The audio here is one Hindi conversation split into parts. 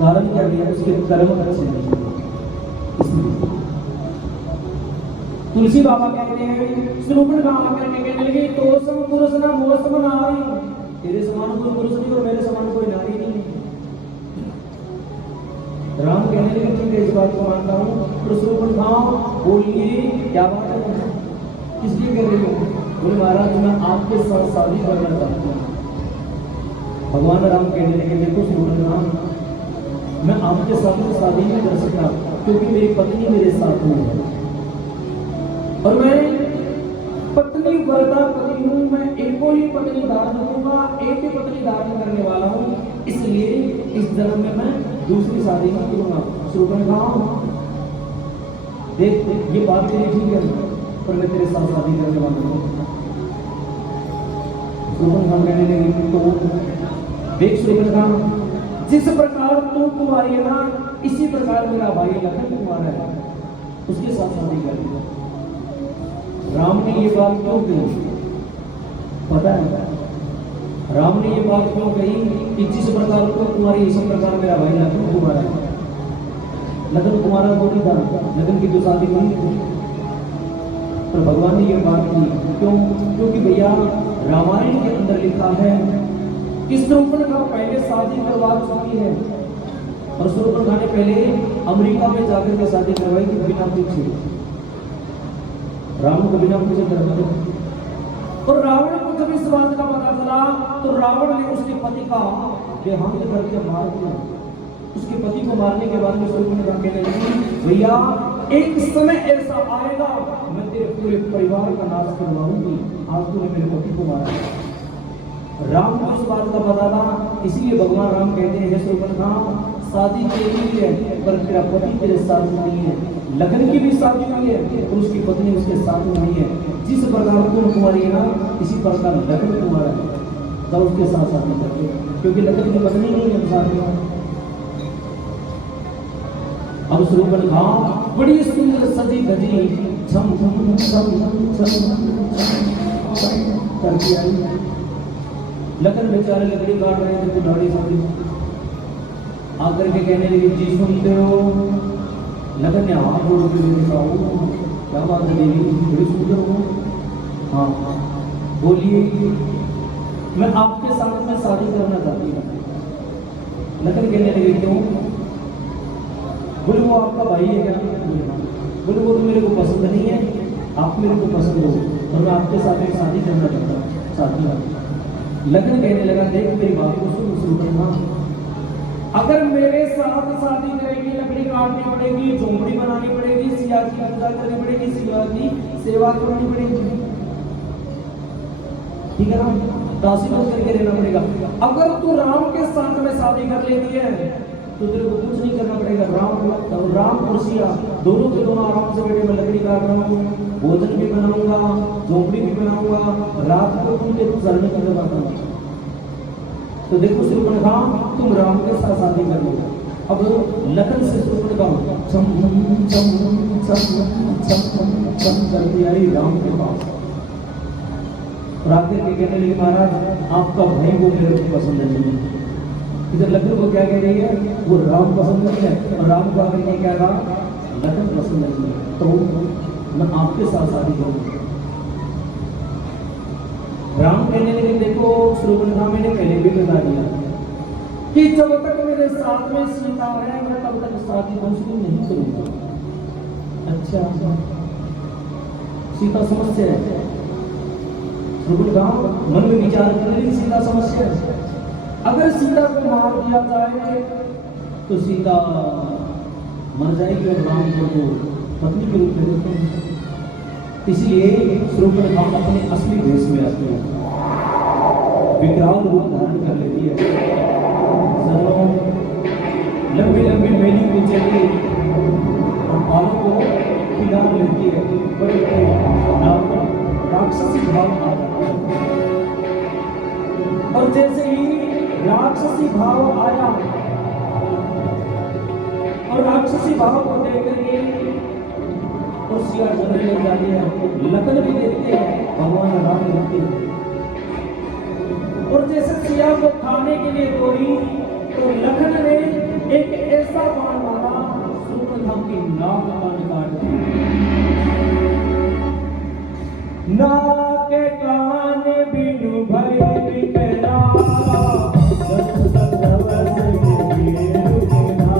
कारण क्या है, उसके कर्म अच्छे नहीं। इसलिए तुलसी बाबा कहते हैं, श्रोपण बाबा कहने लगे, तो सम पुरुष ना मोर सम नारी, तेरे समान कोई पुरुष नहीं और मेरे समान कोई नारी नहीं। राम कहने लगे, ठीक है इस बात को मानता हूँ, तो श्रोपण गाँव बोलिए क्या बात है, किसलिए कह रहे हो? बोले महाराज मैं आपके साथ शादी करना चाहता हूँ। भगवान राम कहने लगे, देखो श्रोपण गाँव, मैं आपके साथ में शादी नहीं कर सकता क्योंकि मेरी पत्नी मेरे साथ में है और मैं पत्नी व्रता पति हूँ, मैं एक ही पत्नी धारण करूंगा, एक ही पत्नी धारण करने वाला हूँ, इसलिए इस जन्म में मैं दूसरी शादी नहीं करूंगा। श्रोपण गाँव देख, ये बात तेरी ठीक है पर मैं तेरे साथ शादी करने वाला हूँ। श्रोपण गाँव कहने लगे, तो देख श्रोपण गाँव, जिस प्रकार तू कुमारी है ना, इसी प्रकार मेरा भाई लखन कुमार है, उसके साथ शादी कर। राम ने ये बात क्यों कही पता है? राम ने ये बात क्यों कही कि जिस प्रकार तू कुमारी इसी प्रकार मेरा भाई लखन कुमार है। लखन कुमारा को नहीं था, लखन की तो शादी नहीं थी, पर भगवान ने ये बात की क्यों? क्योंकि भैया रामायण के अंदर लिखा है कि श्रोपण का पहले शादी करवा चुकी है और श्रोपण ने पहले अमेरिका में जाकर के शादी करवाई थी बिना पूछे, रावण को बिना पूछे करवाई। और रावण को जब इस बात का पता चला तो रावण ने उसके पति का देहांत करके मार दिया। उसके पति को मारने के बाद में श्रोपण कहने लगी, भैया एक समय ऐसा आएगा मैं तेरे पूरे परिवार का नाश करवाऊंगी, आज तूने मेरे पति को मारा। राम को इस बात का पता था, इसलिए भगवान राम कहते हैं, श्रोपण गाँव शादी तेरी है पर तेरा पति तेरे साथ नहीं है। लखन की भी शादी हुई है और उसकी पत्नी उसके साथ नहीं है। जिस प्रकार तुम कुमारी है ना, इसी प्रकार लखन कुमार है, तब उसके साथ शादी करते, क्योंकि लखन की पत्नी नहीं है साथ में। अब श्रोपण गाँव बड़ी सुंदर सजी धजी छम छम छम छम करके आई। लखन बेचारे लकड़ी काट रहे थे तो दाढ़ी साड़ी आकर के कहने लगी, जी सुनते हो? लखन ने हाथ जोड़ के देखा, क्या बात है देवी, बड़ी सुंदर हो। हाँ बोलिए, मैं आपके साथ में शादी करना चाहती हूँ। लखन कहने लगे, क्यों? बोले वो आपका भाई है क्या? बोले वो तो मेरे को पसंद नहीं है, आप मेरे को पसंद हो और मैं आपके साथ में शादी करना चाहता हूँ, शादी। लखन कहने लगा, देख मेरी बात को सुन श्रोपण, अगर मेरे साथ शादी करेगी लकड़ी काटनी पड़ेगी, झोंपड़ी बनानी पड़ेगी, सिया की पूजा करनी पड़ेगी, सिया की सेवा करनी पड़ेगी, ठीक है ना, दासी बन करके रहना पड़ेगा। अगर तू राम के साथ में शादी कर लेती है तो तेरे को कुछ नहीं करना पड़ेगा। राम और सिया दोनों के दोनों आराम से बैठे, मैं लकड़ी काट रहा हूँ, भोजन भी बनाऊंगा, झोंपड़ी भी बनाऊंगा, रात को उनके चरण की लगाता हूँ। तो देखो श्रोपण गाँव, तुम राम के साथ शादी कर लो। अब लखन से श्रोपण गाँव छम छम छम छम छम करती आई राम के पास। आखिर के कहने लगी, महाराज आपका भाई वो मेरे को पसंद नहीं है। इधर लखन को क्या कह रही है, वो राम पसंद नहीं है, और राम को आकर के क्या कहा, लखन पसंद नहीं है, तो मैं आपके साथ शादी करूंगा। राम कहने लगे, देखो श्रोपण गाँव मैंने पहले भी बता दिया कि जब तक मेरे साथ में सीता है मैं तब तक शादी मुश्किल नहीं करूंगा। अच्छा सीता समस्या है, श्रोपण गाँव मन में विचार करने सीता समस्या है। अगर सीता को मार दिया जाए तो सीता मर जाएगी और राम को तो पत्नी के रूप में देखते हैं। इसलिए श्रोपण गाँव अपने असली भेष में आते हैं, विकराल रूप धारण कर लेती है, लंबी लंबी मैली को चली और बालों को खिला लेती है, बड़े राक्षसी भाव आ जाता है। और जैसे ही राक्षसी भाव आया और राक्षसी भाव को देख करके और सिया डरने लग जाती है। लखन भी देखते हैं, भगवान राम देखते हैं। और जैसे सिया को खाने के लिए दौड़ी तो लखन ने एक ऐसा बाण मारा सूर्पनखा की नाक कान काट दी। नाक कान बिनु भय बिकरारा, 10-17 वर्ष के रुकना।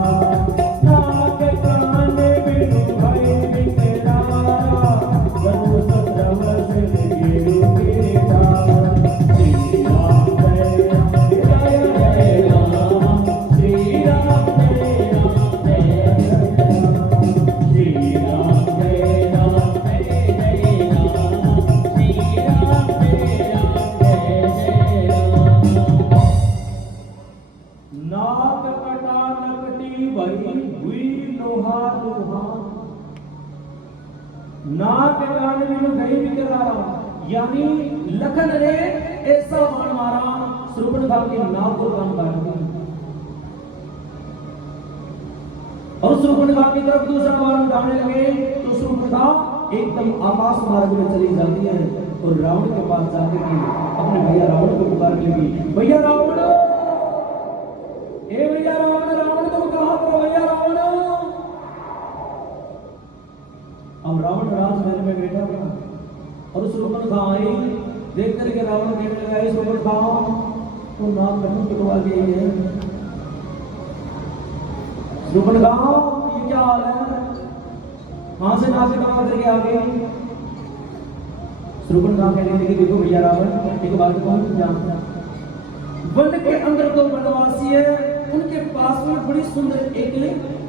नाक कान बिनु भय बिकरारा, 10-17 वर्ष के रुकना। श्री राम जय जय राम, श्री राम जय राम जय जय राम, श्री राम जय राम जय जय राम, श्री राम जय राम जय जय राम। नाक कटा नकटी भई हुई लोहा लोहा, नाक कान बिनु भय बिकरारा, यानी लखन ने ऐसा बाण मारा शूर्पणखा की नाक को कान काट दी। और शूर्पणखा की तरफ दूसरा बाण उठाने लगे तो शूर्पणखा एकदम आकाश मार्ग में चली जाती है और रावण के पास जाकर के अपने भैया रावण को पुकारने लगी, भैया रावण, ए भैया रावण, रावण तुम कहां पर हो भैया रावण। अब रावण राजमहल में बैठा था और शूर्पणखा आई, देख करके रावण कहने लगा, शूर्पणखा तो नाक कहीं कटवा दी है। शूर्पणखा ये क्या हाल है, कहां से नाक कटवा करके आ गई। शूर्पणखा कहने लगी, देखो भैया रावण, एक बात कौन जानता, वन के अंदर तो वनवासी है, उनके पास में बड़ी सुंदर एक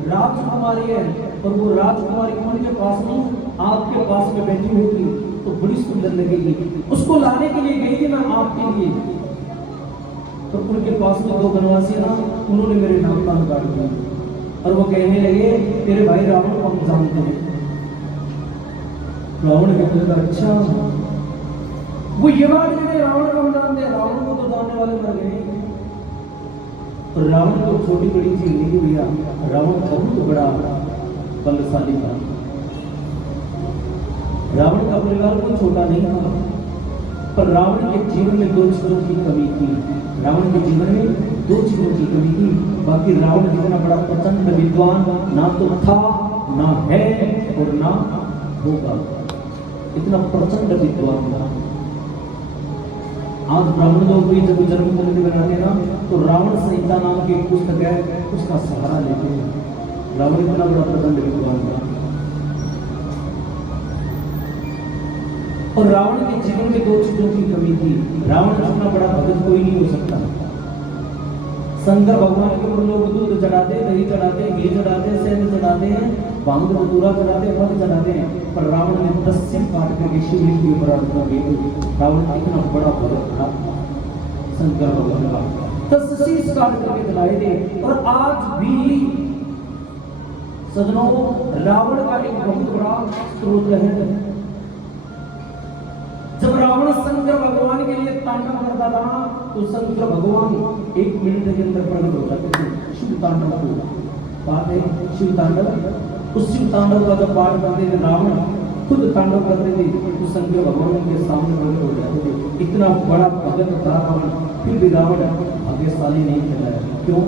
राजकुमारी है और वो राजकुमारी उनके पास में आपके पास में बैठी हुई थी तो बड़ी सुंदर लगेगी, उसको लाने के लिए गई थी मैं आपके लिए। तो उनके पास में दो वनवासी ना, उन्होंने मेरे नाम कान काट दिया और वो कहने लगे तेरे भाई रावण को हम जानते हैं। रावण कहने लगा, अच्छा वो ये बात कहते रावण को हम जानते हैं, रावण को तो जानने वाले मर गए। और रावण को छोटी बड़ी चीज नहीं भैया, रावण बहुत बड़ा बलशाली था। रावण का परिवार कोई छोटा नहीं था, पर रावण के जीवन में दो चीजों की कमी थी। रावण के जीवन में दो चीजों की कमी थी, बाकी रावण जितना बड़ा प्रचंड विद्वान ना तो था, ना है और ना होगा, इतना प्रचंड विद्वान था। आज ब्राह्मण लोग भी जब जन्म कुंडली बनाते हैं ना तो रावण संहिता नाम की एक पुस्तक है, उसका सहारा लेते हैं। रावण इतना बड़ा प्रचंड विद्वान था और रावण के जीवन में दो चीजों की कमी थी। रावण जितना बड़ा भगत कोई नहीं हो सकता। शंकर भगवान के ऊपर लोग दूध चढ़ाते, दही चढ़ाते, घी चढ़ाते, शहद चढ़ाते हैं, भांग धतूरा चढ़ाते, फल चढ़ाते हैं, पर रावण ने 10 सिर काट करके शिवलिंग के ऊपर अर्पण की। रावण इतना बड़ा भगत था शंकर भगवान का, 10 शीश काट करके चलाए थे। और आज भी सजनों रावण का एक बहुत बड़ा स्रोत है। जब रावण शंकर भगवान के लिए तांडव करता था तो शंकर भगवान 1 मिनट के अंदर प्रकट हो जाते थे। शिव तांडव को बात है, शिव तांडव, उस शिव तांडव का जब पाठ करते थे रावण खुद तांडव करते थे तो शंकर भगवान के सामने प्रकट हो जाते थे। इतना बड़ा भगत था रावण, फिर भी रावण भाग्यशाली नहीं कहलाया। क्यों?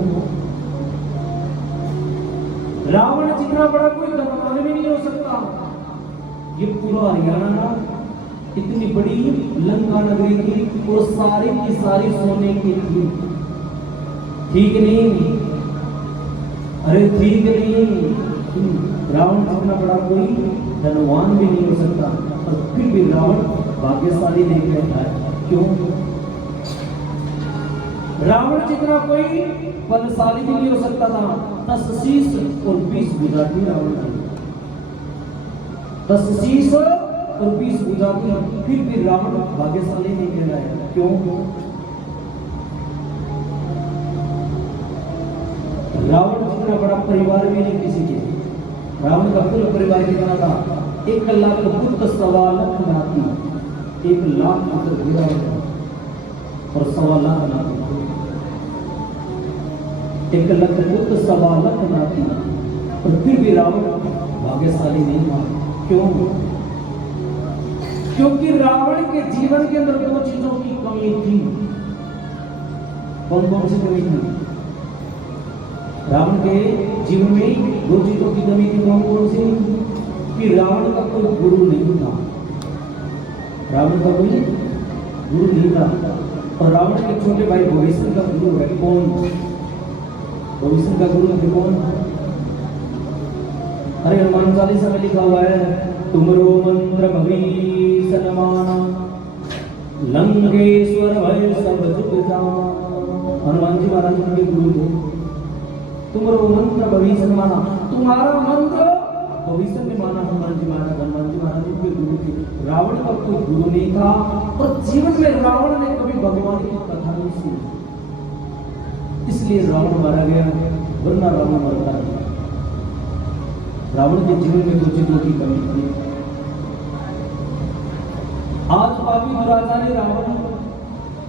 रावण जितना बड़ा कोई धनवान भी नहीं हो सकता। ये पूरा हरियाणा ना इतनी बड़ी लंका नगरी थी और सारी की सारी सोने की थी, ठीक नहीं? अरे ठीक नहीं। रावण जितना बड़ा कोई धनवान भी नहीं हो सकता और फिर भी रावण भाग्यशाली नहीं कहता है। क्यों? रावण जितना कोई बलशाली भी नहीं हो सकता था। 10 शीश और 20 भुजा थी रावण की, 10 शीश और 20 भुजा थी, फिर भी रावण भाग्यशाली नहीं कहलाया। क्यों? रावण जितना बड़ा परिवार भी नहीं किसी के। रावण का कुल परिवार कितना था? 1 लाख पुत्र, 1.25 लाख नाती, 1 लाख पुत्र भेदा और 1.25 लाख नाती, 1 लाख पुत्र, 1.25 लाख नाती, और फिर भी रावण भाग्यशाली नहीं था। क्यों? क्योंकि रावण के जीवन के अंदर 2 चीजों की कमी थी। कौन कौन सी कमी थी? रावण के जीवन में दो चीजों की कमी थी, कौन सी? कि रावण का कोई गुरु नहीं था। रावण का कोई गुरु नहीं था। और रावण के छोटे भाई भविष्य का गुरु है कौन? भविष्य का गुरु है कौन? अरे हनुमान चालीसा में लिखा हुआ है, तुमरो मंत्र भविष्य माना, लंकेश्वर भय सब जुग जाना। हनुमान जी महाराज उनके गुरु थे। तुमरो मंत्र भविष्य माना, तुम्हारा मंत्र भविष्य में माना हनुमान जी महाराज। हनुमान जी महाराज उनके गुरु थे। रावण का कोई गुरु नहीं था और जीवन में रावण ने कभी भगवान की कथा नहीं सुनी, इसलिए रावण मारा गया, वरना रावण मरता नहीं। रावण के जीवन में दो चीजों की कमी थी। आज पापी दुराचारी रावण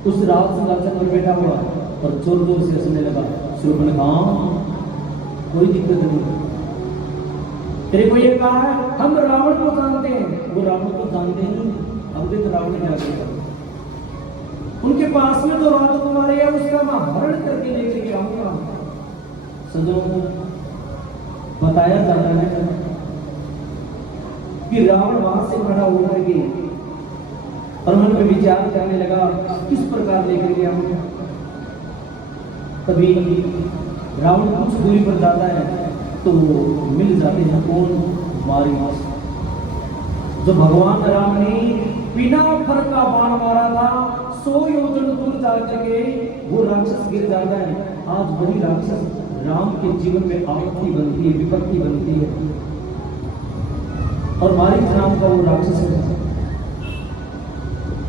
उस रात सिंहासन पर बैठा हुआ और जोर जोर से हंसने लगा। शूर्पणखा, कोई दिक्कत नहीं, तेरे को ये कहा है हम रावण को जानते हैं। वो रावण को जानते नहीं, अब देख रावण क्या करेगा। उनके पास में तो राजकुमारी है, उसका मैं हरण करके लेके आऊंगा। सजों को बताया जाता है कि रावण वहां से खड़ा होकर के और मन में विचार करने लगा किस प्रकार लेकर के आऊंगा। तभी रावण कुछ दूरी पर जाता है तो मिल जाते हैं कौन? मारीच, जो भगवान राम ने बिना फर का बाण मारा था, 100 योजन दूर जाकर के वो राक्षस गिर जाता है। आज वही राक्षस राम के जीवन में आपत्ति बनती है, विपत्ति बनती है। और मारीच नाम का वो राक्षस है,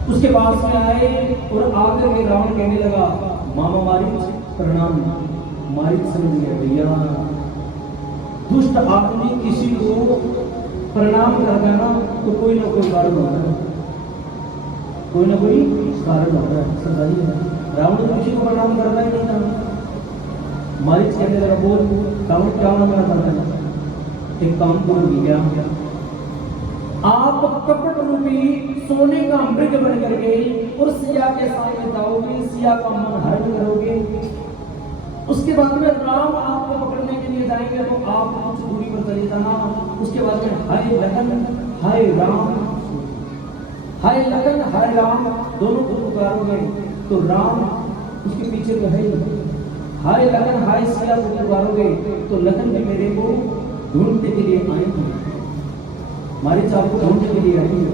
उसके पास में आए और आकर के रावण कहने लगा, मामा मारीच प्रणाम। मारीच समझ गया, भैया दुष्ट आदमी किसी को प्रणाम करता है ना तो कोई ना कोई कारण होता है, कोई ना कोई कारण होता है। सच्चाई है, रावण तो किसी को प्रणाम करना ही नहीं था। मारीच कहने लगा, बोल रावण क्या होना चाहता है? एक काम करोगी क्या? आप कपट रूपी सोने का मृग बन करके और सिया के सामने जाओगे, सिया का मन हरण करोगे। उसके बाद में राम आपको पकड़ने के लिए जाएंगे तो आप कुछ दूरी पर चले जाना। उसके बाद में हाय लखन हाय राम, हाय लखन हाय राम दोनों को पुकारोगे तो राम उसके पीछे तो है ही। हाय लखन हाय सिया को पुकारोगे तो लखन भी मेरे को ढूंढने के लिए आएंगे, मारीच आपको ढूंढने के लिए आएंगे।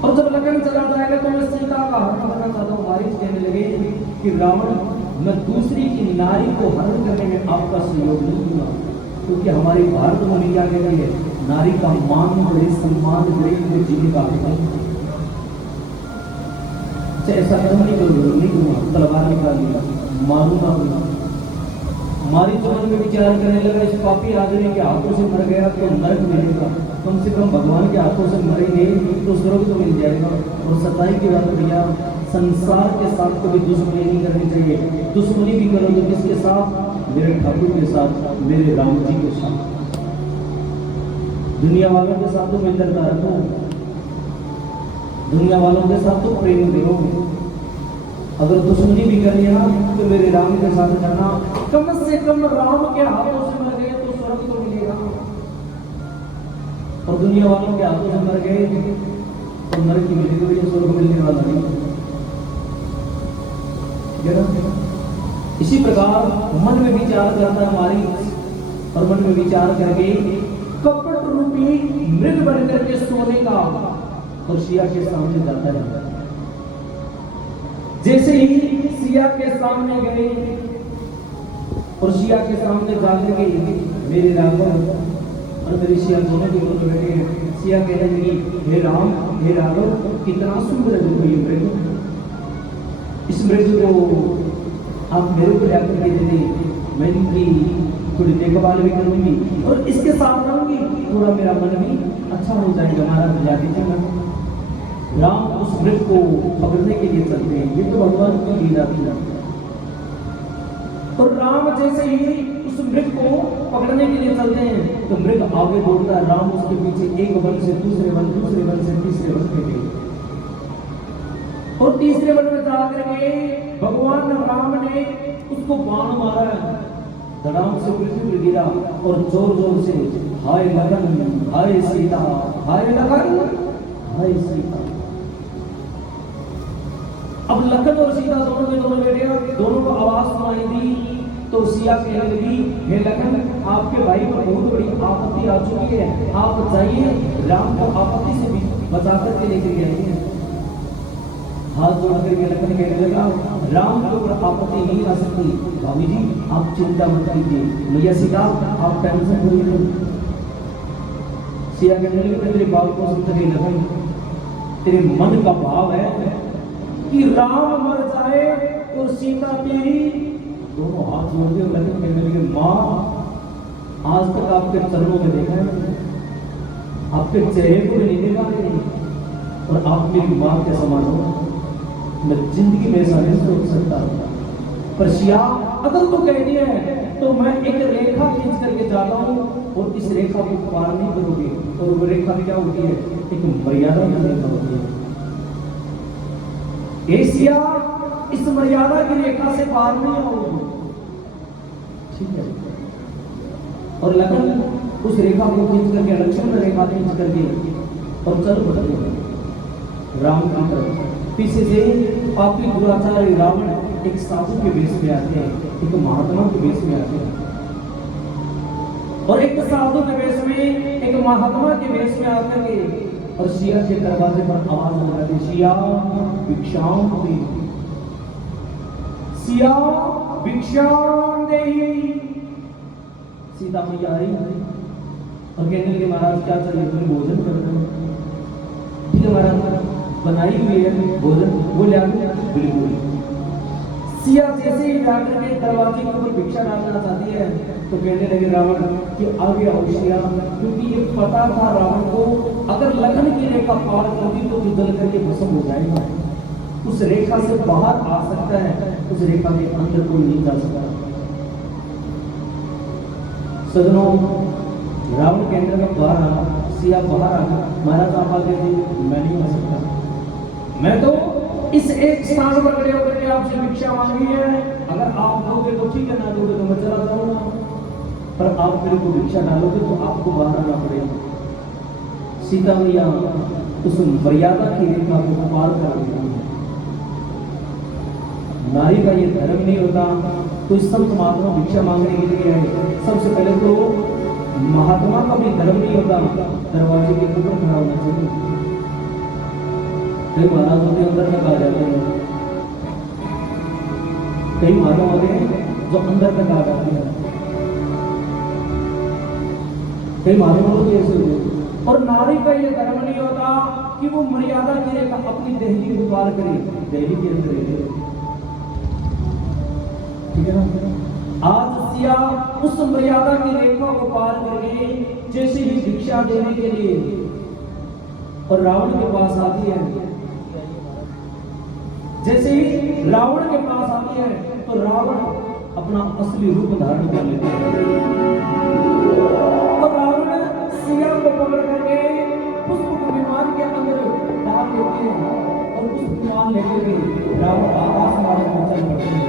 और जब लखन चला जाएगा तो मैं सीता का हरण करना चाहता हूँ। मारीच कहने लगे कि रावण, मैं दूसरी की नारी को हरण करने में आपका सहयोग नहीं दूंगा, क्योंकि हमारी भारत में क्या कहती है, नारी का मान बड़े सम्मान बड़े को जीने का हक है। ऐसा कदम नहीं करूंगा, नहीं दूंगा, तलवार निकाल दिया, मारूंगा। हमारी जीवन में विचार करने लगा, इस पापी आदमी के हाथों से मर गया तो नरक मिलेगा, कम से कम भगवान के हाथों से मरेंगे तो स्वर्ग तो मिल जाएगा। और सच्चाई की बात भैया, संसार के साथ कभी दुश्मनी नहीं करनी चाहिए। दुश्मनी भी करो तो किसके साथ? मेरे ठाकुर के साथ, मेरे राम जी के साथ। दुनिया वालों के साथ तो मित्रता रखो, दुनिया वालों के साथ तो प्रेम करो। अगर दुश्मनी भी करनी है ना तो मेरे राम के साथ करना। कम से कम राम के हाथों से मर गए तो स्वर्ग तो मिलेगा, और दुनिया वालों के हाथों से मर गए तो नरक की मिलेगी, स्वर्ग मिलने वाला नहीं। इसी प्रकार मन में विचार करता है मारीच, और मन में विचार करके कपट रूपी मृग बन करके सोने का और सिया के सामने जाता है। जैसे ही सिया के सामने गए और सिया के सामने जाकर के मेरे राघव और मेरी सिया दोनों के दोनों बैठे हैं। सिया कहने लगी, हे राम हे राघव, कितना सुंदर है ये मृग, इस मृग को आप मेरे को जाकर के दे दें, मैं इनकी थोड़ी देखभाल भी करूंगी और इसके साथ रहूंगी, थोड़ा मेरा मन भी अच्छा हो जाएगा। हमारा भजा दीजिएगा। राम उस मृग को पकड़ने के लिए चलते हैं, ये तो भगवान की लीला थी। और राम जैसे ही उस मृग को पकड़ने के लिए चलते हैं तो मृग आगे दौड़ता है, राम उसके पीछे एक वन से दूसरे वन, दूसरे वन से तीसरे वन पे गए। और तीसरे वन में जाकर के भगवान राम ने उसको बाण मारा है। धड़ाम से पृथ्वी पर गिरा और जोर जोर से हाय लखन हाय सीता, हाय लखन हाय सीता। अब लखन और सीता दोनों के दोनों बेटे, दोनों को आवाज सुनाई दी तो सिया कहने लगी, हे लखन आपके भाई पर बहुत बड़ी आपत्ति आ चुकी है, आप जाइए राम को आपत्ति से बचा करके लेकर आइए। हाथ जोड़ करके लखन कहने लगा, राम के ऊपर आपत्ति नहीं आ सकती, भाभी जी आप चिंता मत कीजिए, मैया सीता आप टेंशन मत लीजिए। सिया कहने लगे, तेरे बात को समझ गई लखन, तेरे मन का भाव है कि राम मर जाए और सीता तेरी। दोनों हाथ जोड़ के लखन कहने लगे, माँ आज तक आपके चरणों में देखा है, आपके चेहरे को भी नहीं देखा नहीं, और आप मेरी माँ के समान हो, मैं जिंदगी में ऐसा नहीं सोच सकता। पर सिया अगर तू कहती है तो मैं एक रेखा खींच करके जाता हूँ और इस रेखा को पार नहीं करोगे, और वो रेखा क्या होती है, एक मर्यादा की रेखा होती है। ए सिया इस मर्यादा की रेखा से पार नहीं आओगे, ठीक है। और लखन उस रेखा को खींच करके, लक्ष्मण रेखा खींच करके और चल पड़ते राम की तरफ। पीछे से पापी दुराचारी रावण एक साधु के वेश में आते हैं, एक महात्मा के वेश में आते हैं, और एक साधु के वेश में, एक महात्मा के वेश में आकर के और सिया के दरवाजे पर आवाज लगाते, सिया भिक्षाम दे, सिया भिक्षाम दे। सीता मैया आई और कहने लगे, महाराज क्या चाहिए, तुम्हें भोजन करना है? ठीक है महाराज, बनाई हुई है भोजन, वो ले आते। बिल्कुल। सिया जैसे ही जाकर के दरवाजे के ऊपर भिक्षा डालना चाहती है तो कहने लगे रावण कि आगे आओ सिया, क्योंकि ये पता था रावण को अगर लखन की रेखा पार करती तो जल करके भस्म हो जाएगा, उस रेखा से बाहर आ सकता है, उस रेखा के अंदर कोई नहीं जा सकता। सजनों, रावण के अंदर का बाहर आना, सिया बाहर आना, महाराज आप आगे मैं नहीं आ सकता, मैं तो इस एक स्थान पर खड़े होकर के आपसे भिक्षा मांगी है, अगर आप दोगे तो ठीक है, ना दोगे तो मैं चला जाऊंगा, पर आप मेरे को भिक्षा डालोगे तो आपको बाहर आना पड़ेगा। सीता मैया उस मर्यादा की रेखा को पार कर देती है। नारी का ये धर्म नहीं होता तो इस संत महात्मा भिक्षा मांगने के लिए आए। सबसे पहले तो महात्मा का भी धर्म नहीं होता दरवाजे के ऊपर खड़ा होना चाहिए। कई महाराज होते अंदर तक आ जाते हैं, कई महात्मा होते हैं जो अंदर तक आ जाते हैं, कई महात्मा होते ऐसे होते हैं। और नारी का ये धर्म नहीं होता कि वो मर्यादा की रेखा अपनी देहली को पार करे, देहली के अंदर रहे, ठीक है ना। आज सिया उस मर्यादा की रेखा को पार करके जैसे ही भिक्षा देने के लिए और रावण के पास आती है, जैसे ही रावण के पास आती है तो रावण अपना असली रूप धारण कर लेता है और रावण सिया को पकड़ करके पुष्प विमान के अंदर डाल देते हैं और पुष्प विमान लेकर के रावण आकाश मार्ग में चल पड़ते हैं।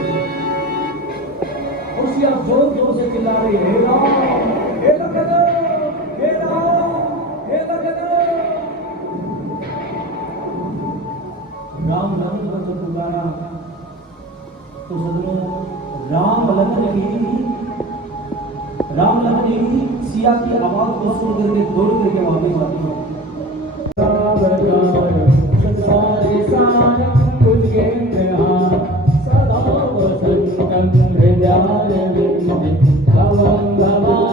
और सिया जोर जोर से चिल्ला रही है, हे राम, हे लखन, हे राम, हे लखन। राम लखन को जब पुकारा तो सदनों राम लखन की सिया की आवाज को सुन करके दौड़ करके वापस आती है। जगमग जगमग जोत जली है, जगमग जगमग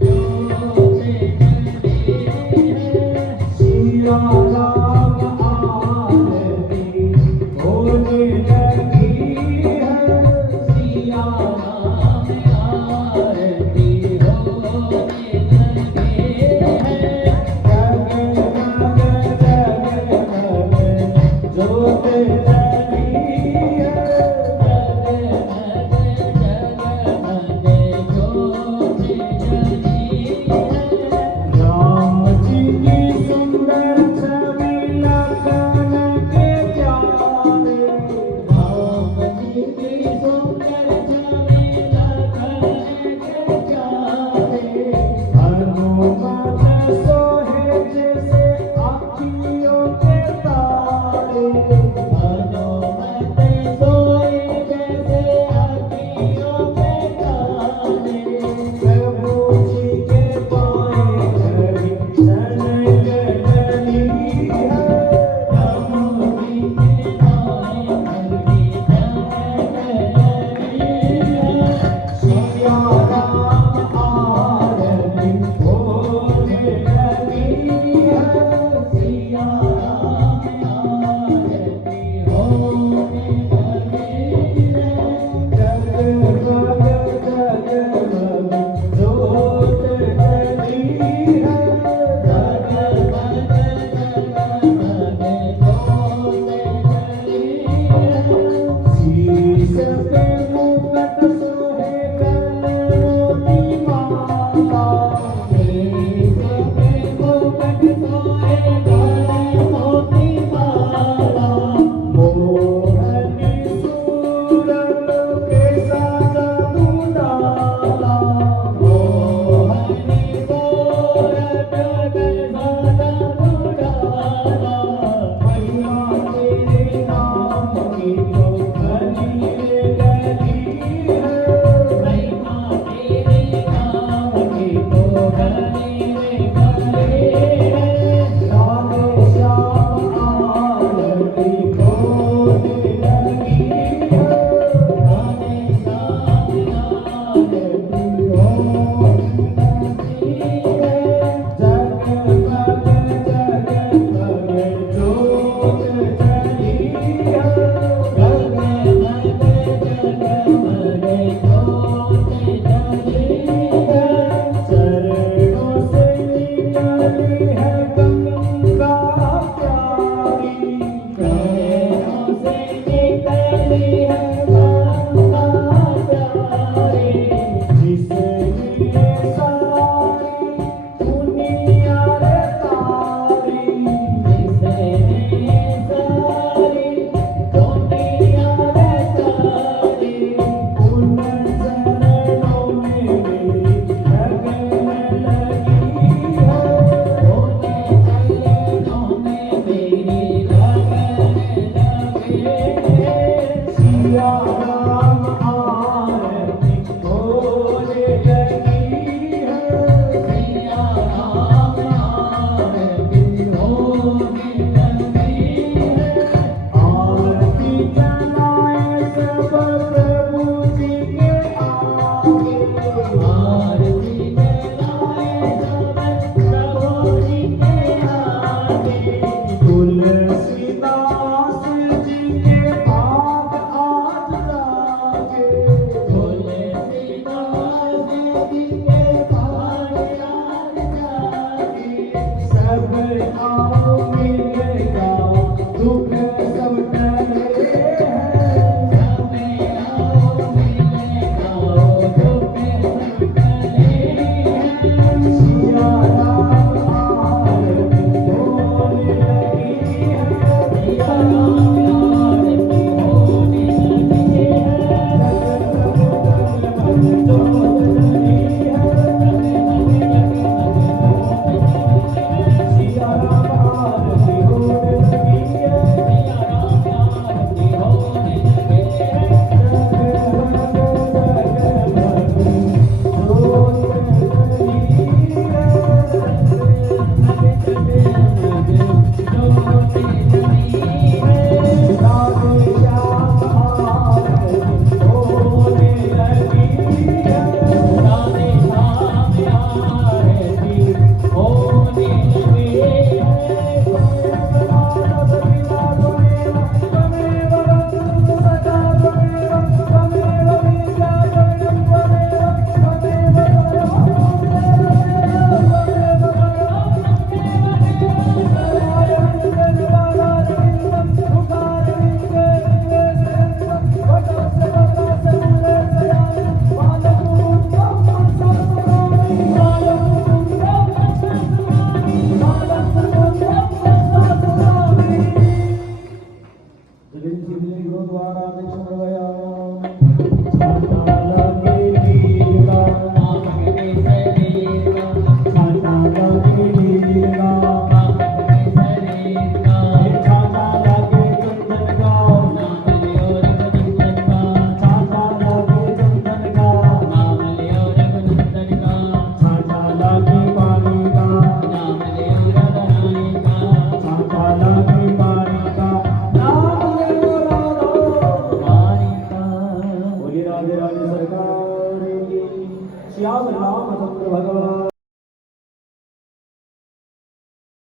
जोत जली है, सिया राम आरती होने लगी है, सिया राम आरती होने लगी है। जो